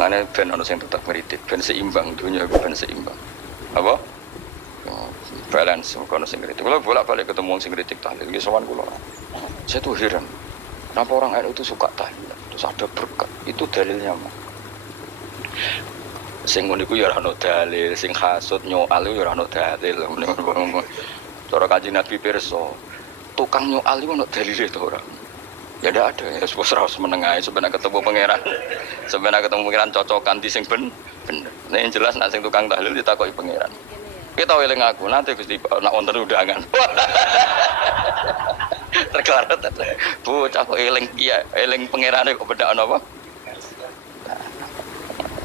Makanya ben ono sing tetap ngritik, ben seimbang dunia ben seimbang. Apa? Balance kono sing ngritik. Kalau bolak-balik ketemu wong sing ngritik tahlil, iki sowan kula. Saya tuh heran. Kenapa orang NU itu suka tahlil? Terus ada berkat. Itu dalilnya mah. Sing ngono iku ya ora ono dalil, sing hasud nyoal ya ora ono dalil. Cara Kanjeng Nabi pirsa, tukang nyoal iku ono dalile to ora? Ya ndak ada, ya wis ora menengae sebenarnya ketemu pangeran. Sebenarnya ketemu pangeran cocokan di sing bener. Nah yang jelas nek sing tukang tahlil ditakoki pangeran. Kita eling aku nanti Gusti nak wonten undangan. Terklarat. Bocah kok eling iya, eling pangerane kok bedakno apa?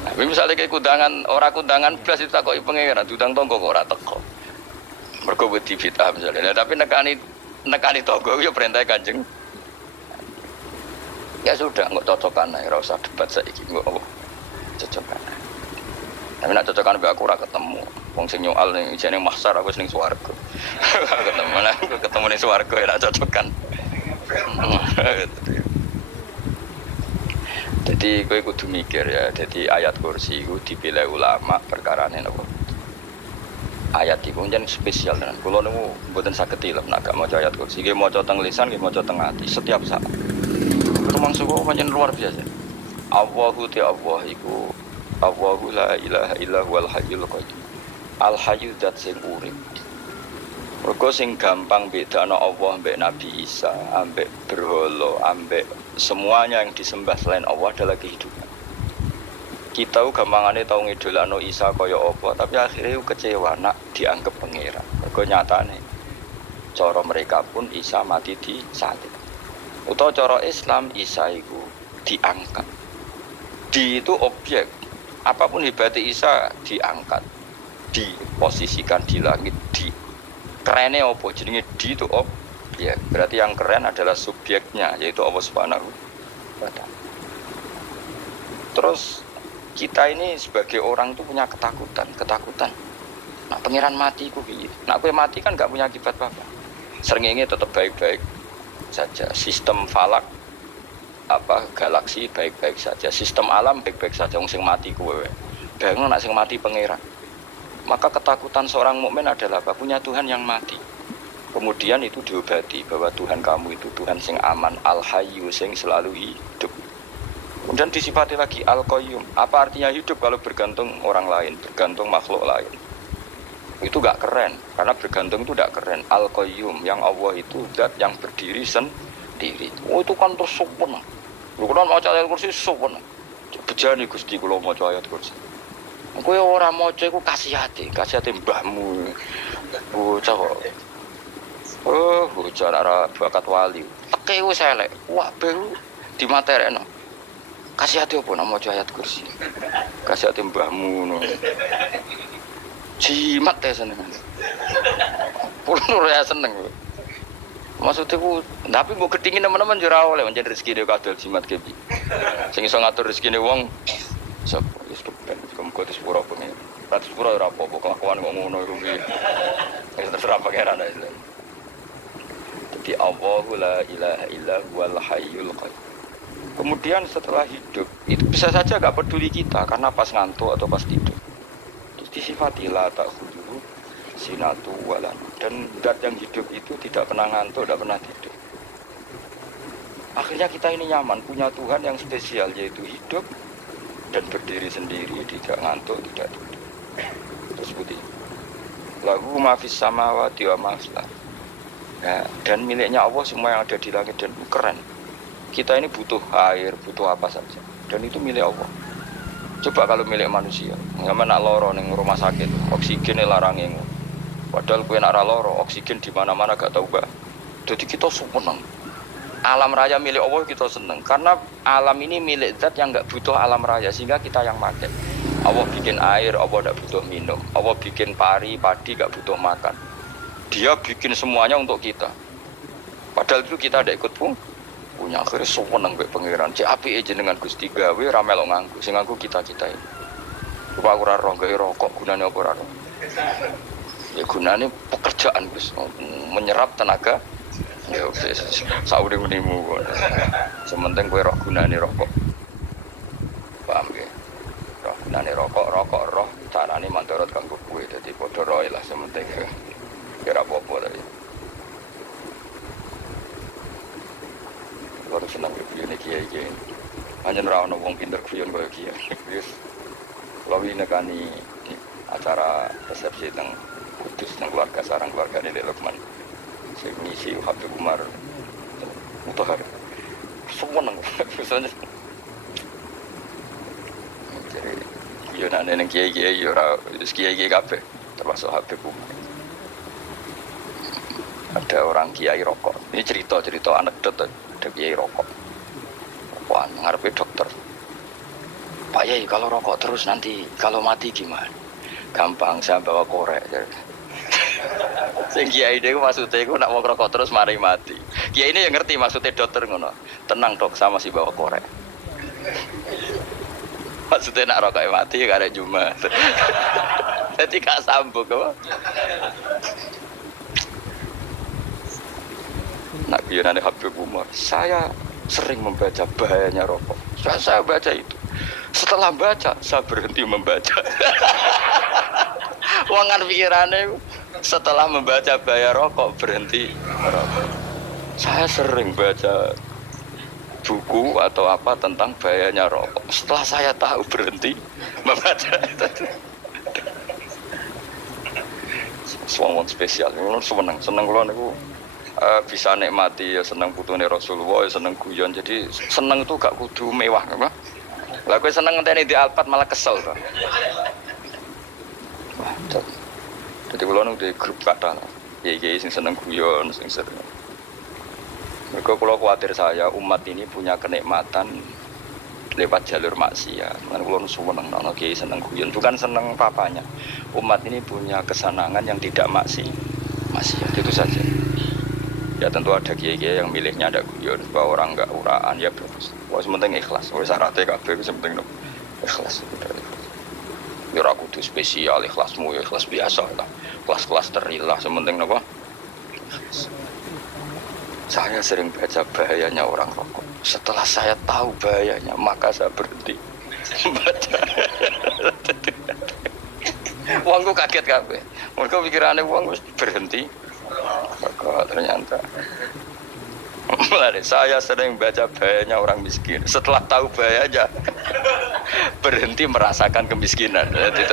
Tapi misalnya kayak kundangan, orang kundangan belas itu takoki pangeran, diundang tonggo kok ora teko. Mergo wedi bid'ah misalnya. Tapi nekani tonggo ya perintah Kanjeng. Ya sudah, nggak cocokan ae, ora usah debat saiki, nggak apa. Cocokan. Tapi nak cocokan mbek aku ora ketemu. Wong sing nyoal ning jane mahsyar aku ning swarga. Ketemu ning swarga ya cocokan. Jadi kowe kudu mikir ya, jadi ayat kursi iku dipilih ulama perkarane napa. Ayat iku njen spesial tenan. Kula niku mboten saged tilem nek gak maca ayat kursi. Nggih maca teng lisan, nggih maca teng ati setiap saat. Termasuk pancen luar biasa. Allahu ta Allah iku Allahu la ilaha illa huwal hayyul qayyum. Al hayyu zat sing urip. Mergo sing gampang bedakno Allah mbek Nabi Isa, ambek berhala, ambek semuanya yang disembah selain Allah adalah kehidupan. Kita gampangane tau ngidolakno Isa kaya apa, tapi akhirnya kecewa nak dianggap pangeran. Mergo nyatane cara mereka pun Isa mati di salib. Utawa cara Islam Isa iku diangkat. Di itu objek. Apapun hebatnya Isa diangkat, diposisikan di langit, di kerennya apa? Jenenge di itu objek. Berarti yang keren adalah subjeknya, yaitu Allah Subhanahu wa Ta'ala. Terus kita ini sebagai orang itu punya ketakutan. Nah, pangeran mati ku piye? Nah, kowe mati kan enggak punya akibat apa-apa. Srengenge tetap baik-baik saja. Sistem falak galaksi baik-baik saja. Sistem alam baik-baik saja. Wong sing mati kowe. Bayangno nek sing mati pangeran. Maka ketakutan seorang mukmin adalah apa? Punya Tuhan yang mati. Kemudian itu diobati bahwa Tuhan kamu itu Tuhan sing aman, al-hayyu sing selalu hidup. Kemudian disifati lagi al-qayyum. Apa artinya hidup kalau bergantung orang lain, bergantung makhluk lain? Itu gak keren, karena bergantung itu gak keren. Al-qayyum, yang Allah itu zat yang berdiri sendiri. Oh itu kan terus sempurna. Lu kan maca ayat kursi sempurna. Bejane Gusti kula maca ayat kursi. Kowe ora maca iku kasihate mbahmu. Bocah kok. Oh, bocah ora bakat wali. Teke wis elek. Wah, baru dimaterekno. Kasihate opo nek maca ayat kursi? Kasihate mbahmu ngono. Jimat ya seneng. Pulur ya seneng. Maksudnya ku, tapi mbok gedingin teman-teman yo ora oleh pancen rezeki dhewe kadol jimat kepi. Sing iso ngatur rezekine wong sapa wis kepen kok sepuro pengen. Ratus sepuro ora apa-apa kelakuan kok ngono iku piye. Wis terserah pangeran ae. Jadi Allahu la ilaha illa huwal hayyul qayyum. Kemudian setelah hidup itu bisa saja gak peduli kita karena pas ngantuk atau pas tidur. Terus disifati la ta'khudhuhu sinatu wala. Dan zat yang hidup itu tidak pernah ngantuk, tidak pernah tidur. Akhirnya kita ini nyaman, punya Tuhan yang spesial yaitu hidup dan berdiri sendiri, tidak ngantuk, tidak tidur. Terus putih. Lahu ma fis samawati wa ma fil ardh. Nah, dan miliknya Allah semua yang ada di langit dan bumi. Keren. Kita ini butuh air, butuh apa saja. Dan itu milik Allah. Coba kalau milik manusia, nggak nak loro neng rumah sakit, oksigen larang yang. Padahal kue nak loro, oksigen di mana-mana gak tahu bah. Jadi kita seneng. Alam raya milik Allah kita seneng. Karena alam ini milik zat yang nggak butuh alam raya, sehingga kita yang makan. Allah bikin air, Allah tidak butuh minum. Allah bikin padi gak butuh makan. Dia bikin semuanya untuk kita. Padahal itu kita tidak ikut pun. Punya akhirnya seneng mbek pangeran. Cek apike jenengan Gusti gawe ra melok nganggo. Sing nganggo kita-kita ini. Coba aku ora roh gawe rokok gunane apa ora? Ya gunane pekerjaan Gus, menyerap tenaga. Ya wis saurip-uripmu. Sementing kowe roh gunane rokok. Paham ya? rokok roh carane mandorot kanggo kowe dadi padha roe lah sementing kira apa-apa tadi. Baru senang guyon kiai-kiai. Anjen ra ono wong pinter guyon kaya kiai. Wis kula winekani acara resepsi teng Kudus teng keluarga sarang keluargane Dek Lukman. Sing ngisi Habib Umar Mutahar. Seneng biasanya. Jadi guyonane ning kiai-kiai ya ora wis kiai-kiai kabeh termasuk Habib Umar. Ada orang kiai rokok. Ini cerita anekdot ada kiai rokok. Wah, ngarepe dokter. Pak Yai, kalau rokok terus nanti kalau mati gimana? Gampang, saya bawa korek. Sing kiai niku maksudnya iku nak mau rokok terus mari mati. Kiai ini yang ngerti maksudnya dokter ngono. Tenang dok, sama si bawa korek. Maksudnya nak rokok mati gak ada Jumat. Jadi gak sambung apa? Nak guyonane Habib Umar, saya sering membaca bahayanya rokok. Saya baca itu. Setelah baca, saya berhenti membaca. Wangan pikirannya setelah membaca bahaya rokok berhenti merokok. Saya sering baca buku atau apa tentang bahayanya rokok. Setelah saya tahu berhenti membaca. Wong spesial, seneng kula niku. Bisa nikmati ya seneng putune Rasulullah ya seneng guyon jadi seneng itu gak kudu mewah apa lah kowe seneng ngenteni di Alphard malah kesel to wah jadi kula nang di grup kata kiai sing seneng guyon sing sering mergo kula kuwatir saya umat ini punya kenikmatan lewat jalur maksiat kan kula seneng ana kiai seneng guyon bukan seneng papanya umat ini punya kesenangan yang tidak maksiat itu saja. Ya tentu ada kiai-kiai yang milihnya ada guyon, bahwa orang enggak uraan ya bagus. Wah sementing ikhlas, wis syaratnya kabeh wis penting ikhlas. Ya ora kudu spesial ikhlasmu ya ikhlas biasa lah. Kelas-kelas terilah sementing napa? Saya sering baca bahayanya orang rokok. Setelah saya tahu bahayanya, maka saya berhenti baca. Wongku kaget kabeh. Mergo pikirane wong wis berhenti. Kok ternyata saya sering baca bahayanya orang miskin. Setelah tahu bahayanya berhenti merasakan kemiskinan. Jadi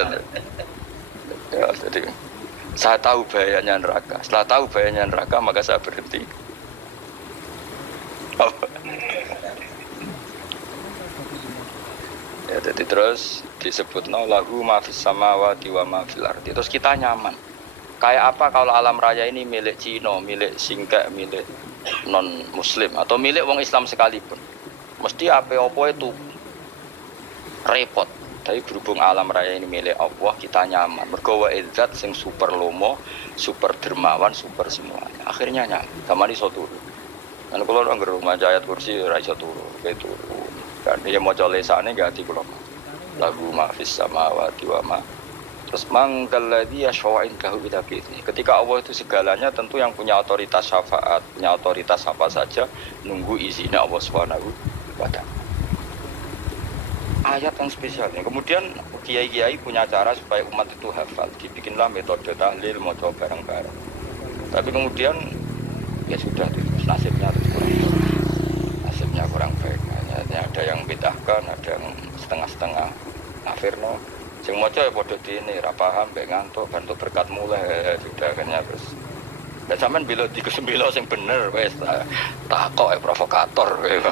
saya tahu bahayanya neraka. Setelah tahu bahayanya neraka maka saya berhenti. Ya, jadi terus disebut lahu ma fis samawati wa ma fil ardi. Terus kita nyaman. Kayak apa kalau alam raya ini milik Cina, milik Singkek, milik non Muslim atau milik wong Islam sekalipun. Mesti apa-apa itu repot. Tapi berhubung alam raya ini milik Allah, kita nyaman. Mergo wa izzat sing super lomo, super dermawan, super semuanya. Akhirnya nyaman. Sama iso turu. Kan kula nang rumah ayat kursi ora iso turu, kae turu. Kan dia maca lesane gak ati kula. Lagu ma fis samawati wa ma terus mangkalladzi yashwa'in kahu bidaqiti. Ketika Allah itu segalanya tentu yang punya otoritas syafaat, punya otoritas apa saja nunggu izinnya Allah Subhanahu wa taala. Ayat yang spesial. Kemudian kiai-kiai punya cara supaya umat itu hafal. Dibikinlah metode tahlil maca bareng-bareng. Tapi kemudian ya sudah terus nasibnya kurang baik. Hanya ada yang bid'ahkan, ada yang setengah-setengah kafirno. Sing maca ya padha dene ra paham mek ngantuk bantu berkat mulai sudah kayaknya terus. Lah sampean bila dikesembelo sing bener wis takok provokator kowe.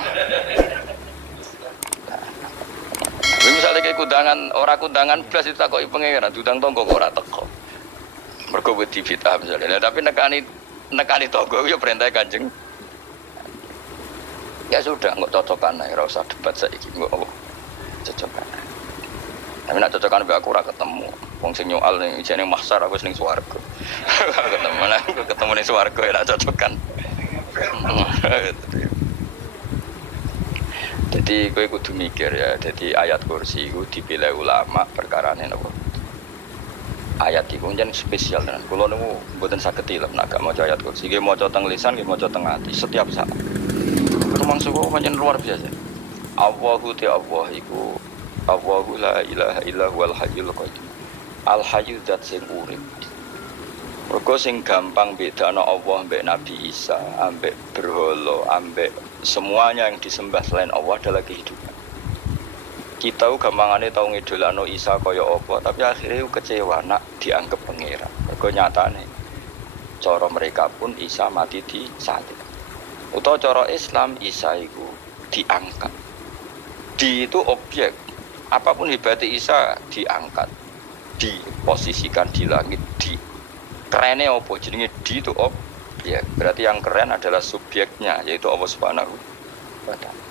Misalnya kayak kundangan blas itu takoki pengen diundang tonggo kok ora teko. Mergo wedi bid'ah misalnya. Tapi nekani tonggo ya perintah Kanjeng. Ya sudah enggak cocokan ae ora usah debat saiki engko apa. Cocokan. Tapi nak cocokan mbek aku ora ketemu. Wong sing nyoal ning ijene mahsyar aku ning swarga. Ketemu ning swarga ora cocokan. Jadi kowe kudu mikir ya. Jadi ayat kursi iku dipilih ulama perkarane napa. Ayat iku njen spesial tenan. Kula niku mboten saged tilem nek gak maca ayat kursi. Nggih maca teng lisan, nggih maca teng ati setiap saat. Rumangsa kok pancen luar biasa. Allahu te Allah iku Allahu la ilaha illa huwal hayyul qayyum. Al hayyu zat sing urip. Mergo sing gampang bedana Allah mbek Nabi Isa, ambek berhala, ambek semuanya yang disembah selain Allah adalah kehidupan. Kita gampangane tau ngidolano Isa kaya apa, tapi akhirnya kecewa nak dianggap pangeran. Mergo nyatane cara mereka pun Isa mati di salib. Utawa cara Islam Isa iku diangkat. Di itu objek. Apapun hebatnya Isa diangkat, diposisikan di langit, di kerennya apa? Jenenge di itu objek. Berarti yang keren adalah subjeknya, yaitu Allah Subhanahu wa Ta'ala.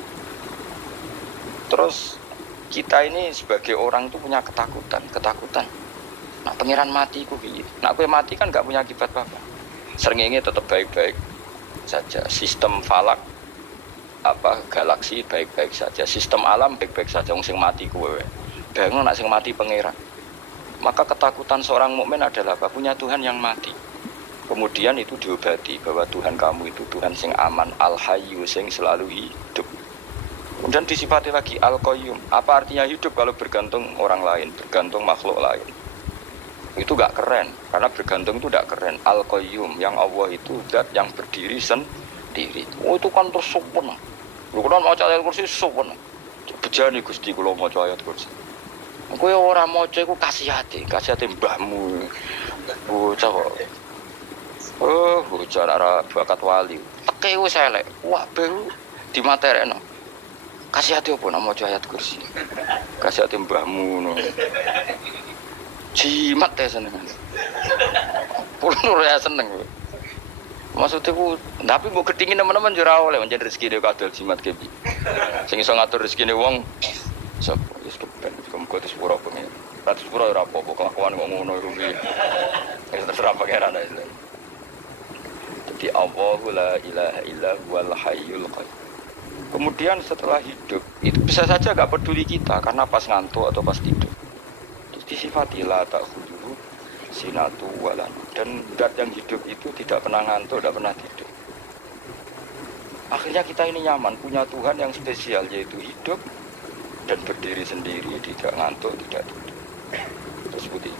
Terus kita ini sebagai orang itu punya ketakutan. Nah, pangeran mati ku piye? Nah, kowe mati kan gak punya akibat apa-apa. Srengenge tetap baik-baik saja. Sistem falak galaksi baik-baik saja, sistem alam baik-baik saja. Wong sing mati kowe. Bangun nak sing mati pangeran. Maka ketakutan seorang mukmin adalah apa? Punya Tuhan yang mati. Kemudian itu diobati bahwa Tuhan kamu itu Tuhan sing aman, al-hayyu sing selalu hidup. Kemudian disifati lagi al-qayyum. Apa artinya hidup kalau bergantung orang lain, bergantung makhluk lain? Itu gak keren, karena bergantung itu gak keren. Al-qayyum, yang Allah itu zat yang berdiri sendiri. Oh itu kan terus sempurna. Lu kan maca ayat kursi sempurna. Bejane Gusti kula maca ayat kursi. Kowe ora maca iku kasihate mbahmu. Bocah kok. Oh, bocah ora bakat wali. Teke wis elek. Wah, baru dimaterekno. Kasihate opo nak maca ayat kursi? Kasihate mbahmu ngono. Jimat ya seneng. Pulur ya seneng. Maksudnya ku, tapi mbok gedingin teman-teman yo ora oleh menjen rezeki dhewe kadol jimat kepi. Sing iso ngatur rezekine wong sapa wis kepen kok terus pura pengen. Ratus pura ora apa-apa kelakuan kok ngono iku piye. Wis terserah pangeran ae. Jadi Allahu la ilaha illa huwal hayyul qayyum. Kemudian setelah hidup itu bisa saja gak peduli kita karena pas ngantuk atau pas tidur. Terus disifati la ta'khudhu sinatu walan, dan zat yang hidup itu tidak pernah ngantuk, tidak pernah tidur. Akhirnya kita ini nyaman punya Tuhan yang spesial, yaitu hidup dan berdiri sendiri, tidak ngantuk, tidak tidur. Terus putih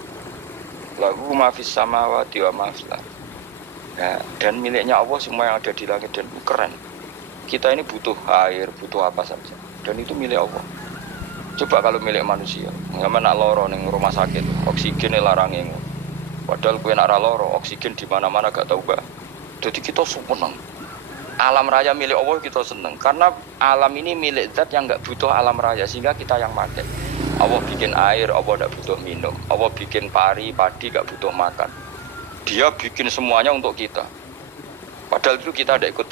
lahu ma fis samawati wa ma fil ardh. Ya, dan miliknya Allah semua yang ada di langit dan bumi. Keren. Kita ini butuh air, butuh apa saja, dan itu milik Allah. Coba kalau milik manusia, nggak nak loro ning rumah sakit, oksigen larangin. Padahal kowe nak ra loro, oksigen di mana-mana gak tahu, Mbak. Jadi kita seneng. Alam raya milik Allah kita seneng karena alam ini milik zat yang enggak butuh alam raya sehingga kita yang pakai. Allah bikin air, Allah enggak butuh minum. Allah bikin padi enggak butuh makan. Dia bikin semuanya untuk kita. Padahal itu kita ndak ikut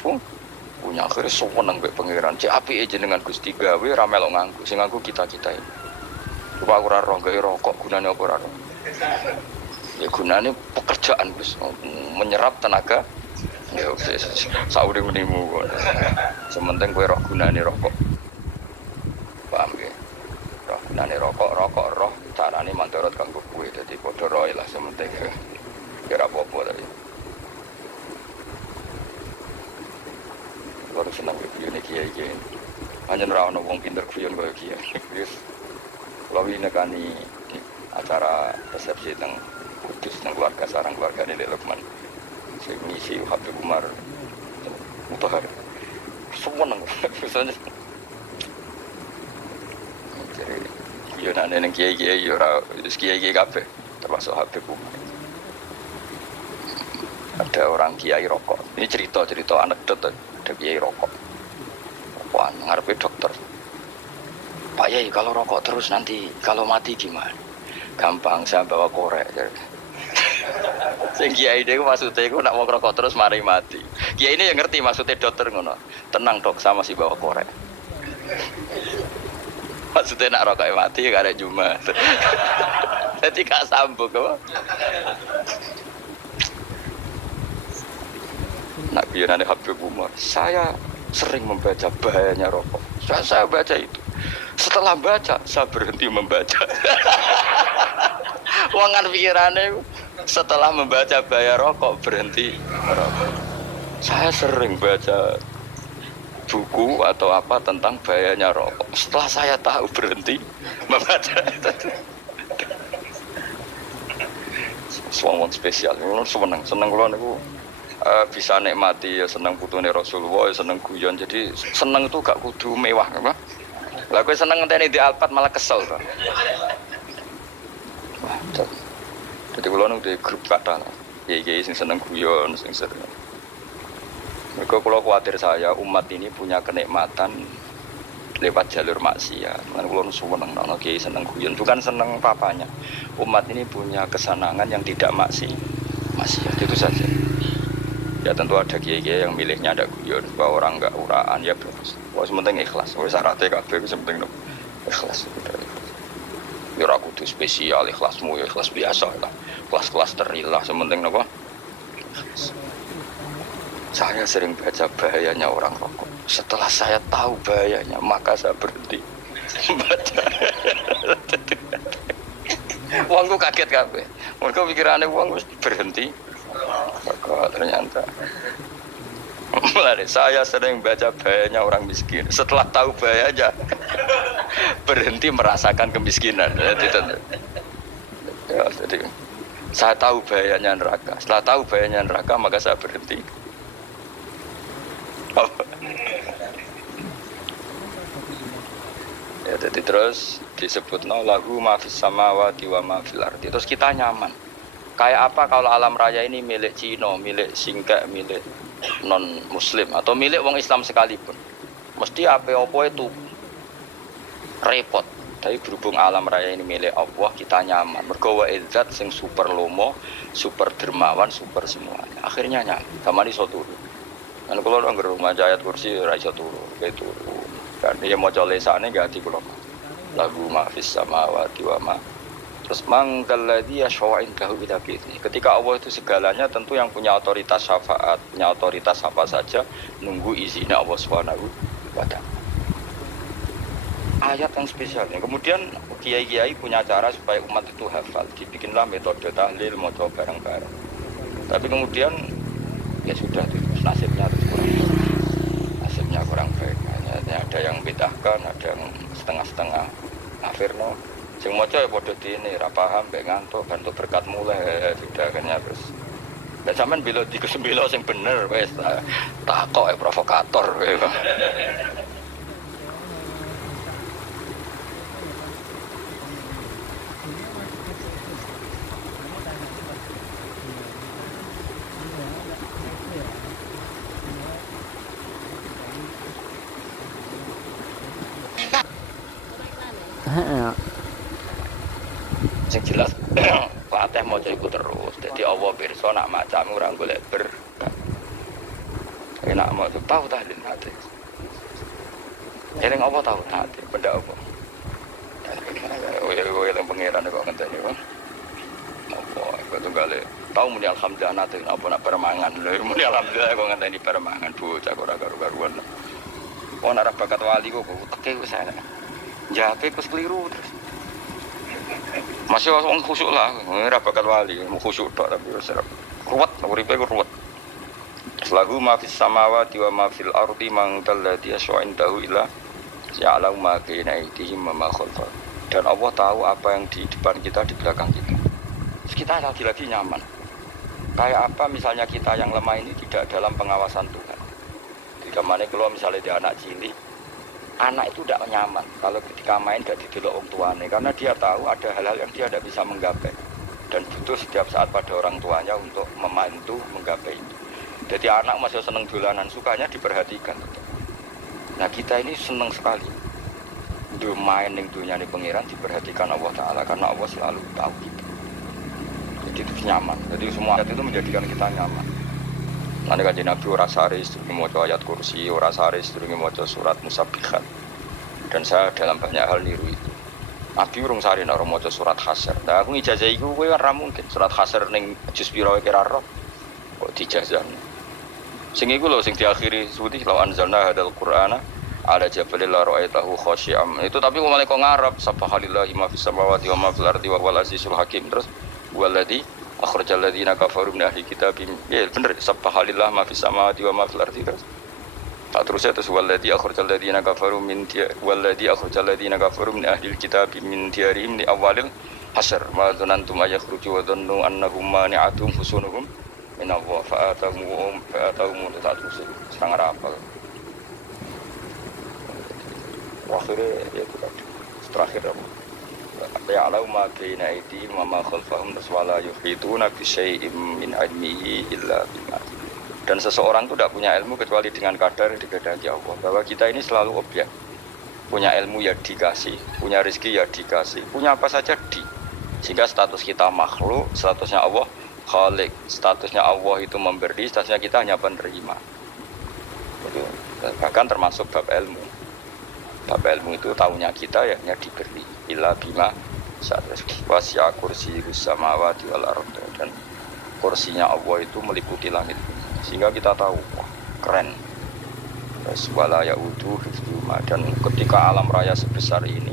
punya akhirnya seneng mbek pangeran. Cek apike jenengan Gusti gawe ra melok nganggo. Sing nganggo kita-kita ini. Coba ora roh gawe rokok gunane apa ora? Ya gunanya pekerjaan Gus, menyerap tenaga. Ya wis saurip-uripmu. Sementing kowe roh gunane rokok. Paham ya? Roh gunane rokok roh carane mandorot kanggo kowe dadi padha roe lah sementing. Ya ora apa-apa tapi. Baru seneng iki kiai-kiai. Anjen ra ono wong pinter guyon kaya kiai. Wis kula winekani acara resepsi teng Kudus dan keluarga sarang keluarga Nilai Lukman. Saya mengisi Habib Umar Mutahar. Semua nang, misalnya. Jadi, yo nak neng kiai yo ora, kiai kafe, termasuk Habib Umar. Ada orang kiai rokok. Ini cerita anekdot ada kiai rokok. Wah, ngarepe dokter. Pak Yai kalau rokok terus nanti kalau mati gimana? Gampang saya bawa korek. Sing kiai dhewe maksudnya iku nak mau rokok terus mari mati. Kiai ini yang ngerti maksudnya dokter ngono. Tenang dok, sama si bawa korek. Maksudnya nak rokok mati ya ada Jumat. Jadi gak sambung apa? Nak biyane Habib Umar, saya sering membaca bahayanya rokok. Saya baca itu. Setelah baca, saya berhenti membaca. Wangan pikirannya setelah membaca bahaya rokok berhenti rokok. Saya sering baca buku atau apa tentang bahayanya rokok. Setelah saya tahu berhenti membaca. Wong spesial, seneng kalau niku bisa nikmati ya seneng putune Rasulullah, ya seneng guyon. Jadi seneng itu gak kudu mewah, apa? Lah kowe seneng ngenteni di Alphard malah kesel to. Jadi kalau niku di grup kata, ya sing seneng guyon, sing seneng. Mereka kalau khawatir saya umat ini punya kenikmatan lewat jalur maksiat. Kan kalau seneng nono kiai seneng guyon, bukan seneng papanya. Umat ini punya kesenangan yang tidak maksiat itu saja. Ya tentu ada kiai-kiai yang milihnya ada guyon, bahwa orang enggak uraan ya bagus. Wah sementing ikhlas. Wis syaratnya kabeh wis penting ikhlas. Ya ora kudu spesial ikhlasmu ya ikhlas biasa lah. Kelas-kelas terilah sementing napa? Saya sering baca bahayanya orang rokok. Setelah saya tahu bahayanya, maka saya berhenti baca. Wongku kaget kabeh. Mereka pikirane wong wis berhenti. Kok ternyata. Mulai saya sering baca bahayanya orang miskin. Setelah tahu bahayanya, berhenti merasakan kemiskinan. Jadi saya tahu bahayanya neraka. Setelah tahu bahayanya neraka, maka saya berhenti. Ya, jadi terus disebut lahu ma fis samawati wa ma fil ardi. Terus kita nyaman. Kayak apa kalau alam raya ini milik Cina, milik Singkek, milik non muslim atau milik wong Islam sekalipun. Mesti apa-apa itu repot. Tapi berhubung alam raya ini milik Allah, kita nyaman. Mergo wa izzat sing super lomo, super dermawan, super semuanya. Akhirnya nyaman. Kamane iso turu. Kan kalau orang rumah ayat kursi ora iso turu, kayak turu. Kan dia maca lesane gak ati kula. Lagu ma fis samawati wa ma. Terus mangkalladzi yashfa'in lahu bidaqiti. Ketika Allah itu segalanya, tentu yang punya otoritas syafaat, punya otoritas apa saja nunggu izinnya Allah Subhanahu wa taala. Ayat yang spesial. Kemudian kiai-kiai punya cara supaya umat itu hafal. Dibikinlah metode tahlil, maca bareng-bareng. Tapi kemudian ya sudah itu nasibnya kurang baik. Ada yang bid'ahkan, ada yang setengah-setengah kafirno. Sing maca ya padha dene ra paham mek ngantuk bantu berkat mulai sudah kan ya terus. Lah sampean bela dikesembelo sing bener wis takok provokator kowe. Sing jelas Fatih maca iku terus. Dadi Allah pirsa nak macamu ora golek berkah. Enak mau tahu tahlil hati. Eling apa tahu hati benda apa. Yang pangeran kok ngenteni kok. Apa iku tunggale tahu muni alhamdulillah nate apa nak permangan. Muni alhamdulillah kok ngenteni permangan bocah ora karu-karuan. Oh nek bakat wali kok teke wis ana. Jake kus keliru terus. Masih orang khusyuk lah, nggak bakat wali, mau khusyuk tak tapi ruwet, uripe ruwet. Lagu ma fis samawati wa ma fil ardi man dalladhi yasha'indahu illa ya'lamu ma baina aydihim wa ma khalfahum. Dan Allah tahu apa yang di depan kita, di belakang kita. Terus kita lagi-lagi nyaman. Kayak apa misalnya kita yang lemah ini tidak dalam pengawasan Tuhan. Jika mana kalau misalnya dia anak cilik, anak itu tidak nyaman kalau ketika main tidak didelok orang tuanya karena dia tahu ada hal-hal yang dia tidak bisa menggapai dan butuh setiap saat pada orang tuanya untuk membantu menggapai itu. Jadi anak masih seneng dolanan, sukanya diperhatikan. Nah kita ini seneng sekali main yang dunia ini pengiran diperhatikan Allah Ta'ala karena Allah selalu tahu kita. Jadi itu nyaman. Jadi semua ayat itu menjadikan kita nyaman. Nanti kan Nabi ora sari sedurunge maca ayat kursi, ora sari sedurunge maca surat Musabbihat. Dan saya dalam banyak hal niru itu. Nabi urung sari nek ora maca surat Hasyr. Nah aku ijazah iku kowe ora mungkin surat Hasyr ning juz pira wae kira roh. Kok dijazahno. Sing iku lho sing diakhiri suwi law anzalna hadzal qur'ana ala jabalil la ra'aitahu khashi'am. Itu tapi mulai kok ngarep subhanallahi ma fis samawati wa ma fil ardi wa huwal azizul hakim. Terus waladzi akhrajal ladzina kafaru min ahli kitab. Ya bener subhanallah ma fis samawati wa ma fil ardi. Terusnya terus waladhi akhrajal ladzina kafaru min waladhi akhrajal ladzina kafaru min ahlil kitab min diyarihim li awalil hasyr ma dzanantum ayakhruju wa dhannu annahum mani'atum husunuhum min Allah fa'atahum terus serang apa. Akhirnya ya itu tadi terakhir apa? Ya'lamu ma baina aydihim wa ma khalfahum wala yuhituna bi syai'in min ilmihi illa bima. Dan seseorang itu tidak punya ilmu kecuali dengan kadar yang dikehendaki Allah. Bahwa kita ini selalu objek. Punya ilmu ya dikasih, punya rezeki ya dikasih, punya apa saja di. Sehingga status kita makhluk, statusnya Allah Khalik, statusnya Allah itu memberi, statusnya kita hanya penerima. Itu bahkan termasuk bab ilmu. Bab ilmu itu tahunya kita ya hanya diberi. Illa bima wasya kursi samawati wal ardh, dan kursinya Allah itu meliputi langit. Sehingga kita tahu, wah keren. Wala ya'udu hifdzuma, dan ketika alam raya sebesar ini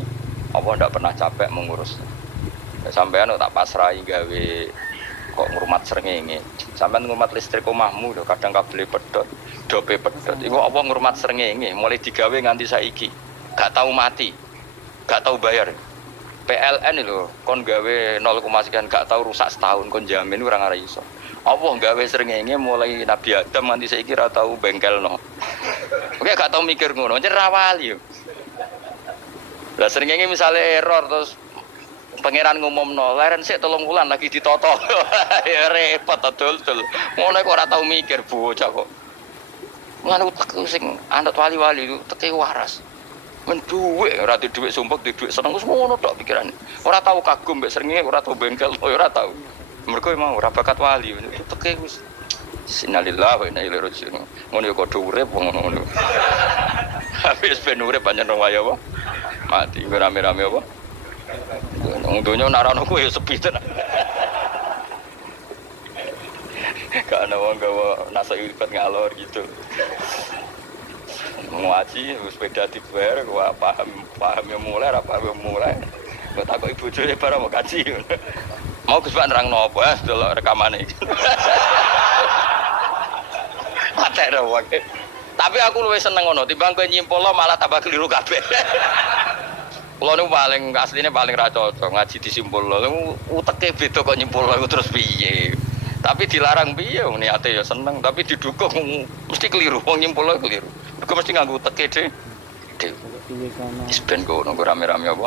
Allah tidak pernah capek mengurusnya. Sampean tak pasrahi gawe kok ngurmat srengenge. Sampean ngurmat listrik omahmu lho, kadang kabel pedhot, dope pedhot. Iku apa ngurmat srengenge mulai digawe nganti saiki. Gak tahu mati. Gak tahu bayar. PLN lho kon gawe 0, sekian gak tahu rusak setahun kon jamin ora ngara iso. Allah gawe srengenge mulai Nabi Adam nganti saiki ora tau bengkelno. Oke gak tau mikir ngono, jan ra wali yo. Lah srengenge misale error terus pangeran ngumumno, leren sik 3 wulan lagi ditoto. Ya repot dol-dol. Ngono kok ora tau mikir bocah kok. Ngono utek sing anut wali-wali teke waras. Men dhuwit ora di dhuwit sumpek, di dhuwit seneng wis ngono tok pikirane. Ora tau kagum mbek srengenge, ora tau bengkel, ora tau. Mergo mau ora bakat wali, teke wis sinalillah wa inna ilaihi raji'un. Ngono kok do urip ngono. Habis ben urip pancen waya apa? Mati rame-rame apa? Wong donya narano ku ya sepi tenan. Gak ana wong gawa nasa uripat ngalor gitu. Ngaji sepeda dibayar gua paham yang mulai apa yang mulai. Gua takut ibu bojone barang mau kaji. Mau Gus Pak nerangno apa delok rekamane iki. Matek wong. Tapi aku luwih seneng ngono timbang kowe nyimpulno malah tambah keliru kabeh. Kulo niku paling asline paling ra cocok ngaji disimpulno. Uteke beda kok nyimpulno terus piye. Tapi dilarang piye wong niate ya seneng tapi didukung mesti keliru wong nyimpulno keliru. Mergo mesti nganggo uteke dhewe. Wis ben ngono rame-rame apa?